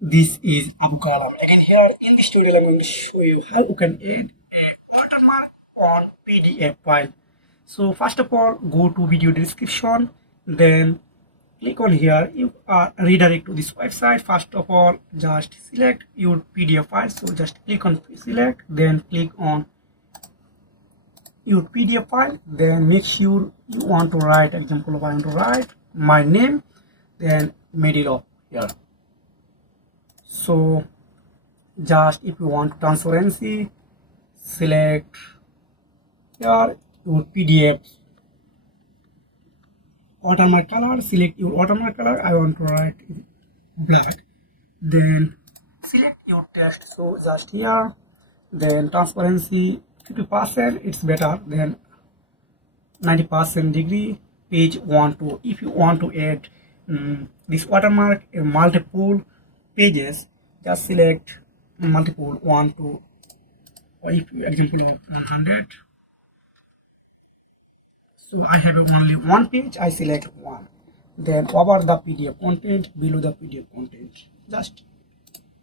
This is kalam. And here in this tutorial, I'm going to show you how you can add a watermark on PDF file. So first of all, go to video description, then click on here. You are redirect to this website. First of all, just select your PDF file. So just click on select, then click on your PDF file. Then make sure you want to write example. I want to write my name, then middle of here. So just if you want transparency, select here your PDF watermark color, select your watermark color. I want to write black, then select your text. So just here, then transparency 50%, it's better than 90% degree. Page 1 to, if you want to add this watermark in multiple pages, just select multiple 1 to, or if you example 100. So I have only one page, I select one. Then over the PDF content, below the PDF content, just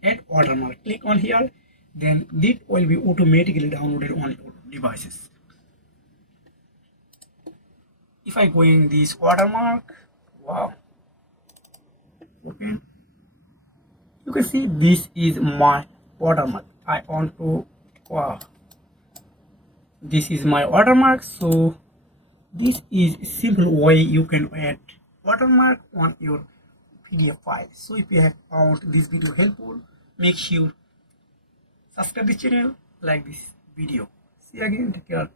add watermark. Click on here, then this will be automatically downloaded on your devices. If I go in this watermark, wow, open, you can see this is my watermark. I want to, wow, this is my watermark. So this is a simple way you can add watermark on your PDF file. So if you have found this video helpful, make sure subscribe this channel, like this video. See you again, take care.